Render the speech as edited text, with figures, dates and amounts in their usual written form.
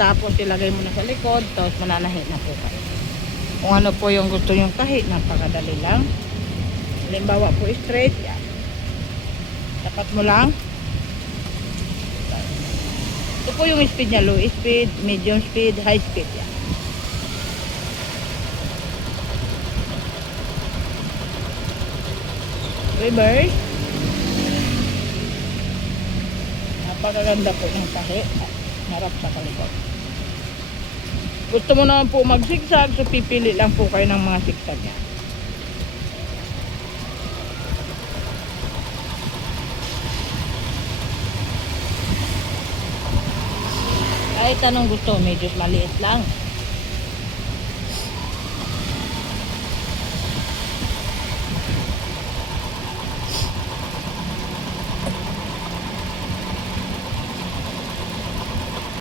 Tapos ilagay mo na sa likod, tapos mananahi na po kayo. Kung ano po yung gusto yung kahit, napakadali lang. Halimbawa po straight, yan. Tapat mo lang. Ito po yung speed niya, low speed, medium speed, high speed, yan. Reverse. Napakaganda po ng tahi. Harap sa kalikod. Gusto mo naman po magsigsag, so pipili lang po kayo ng mga sigsag niya. Kahit anong gusto, medyo maliit lang.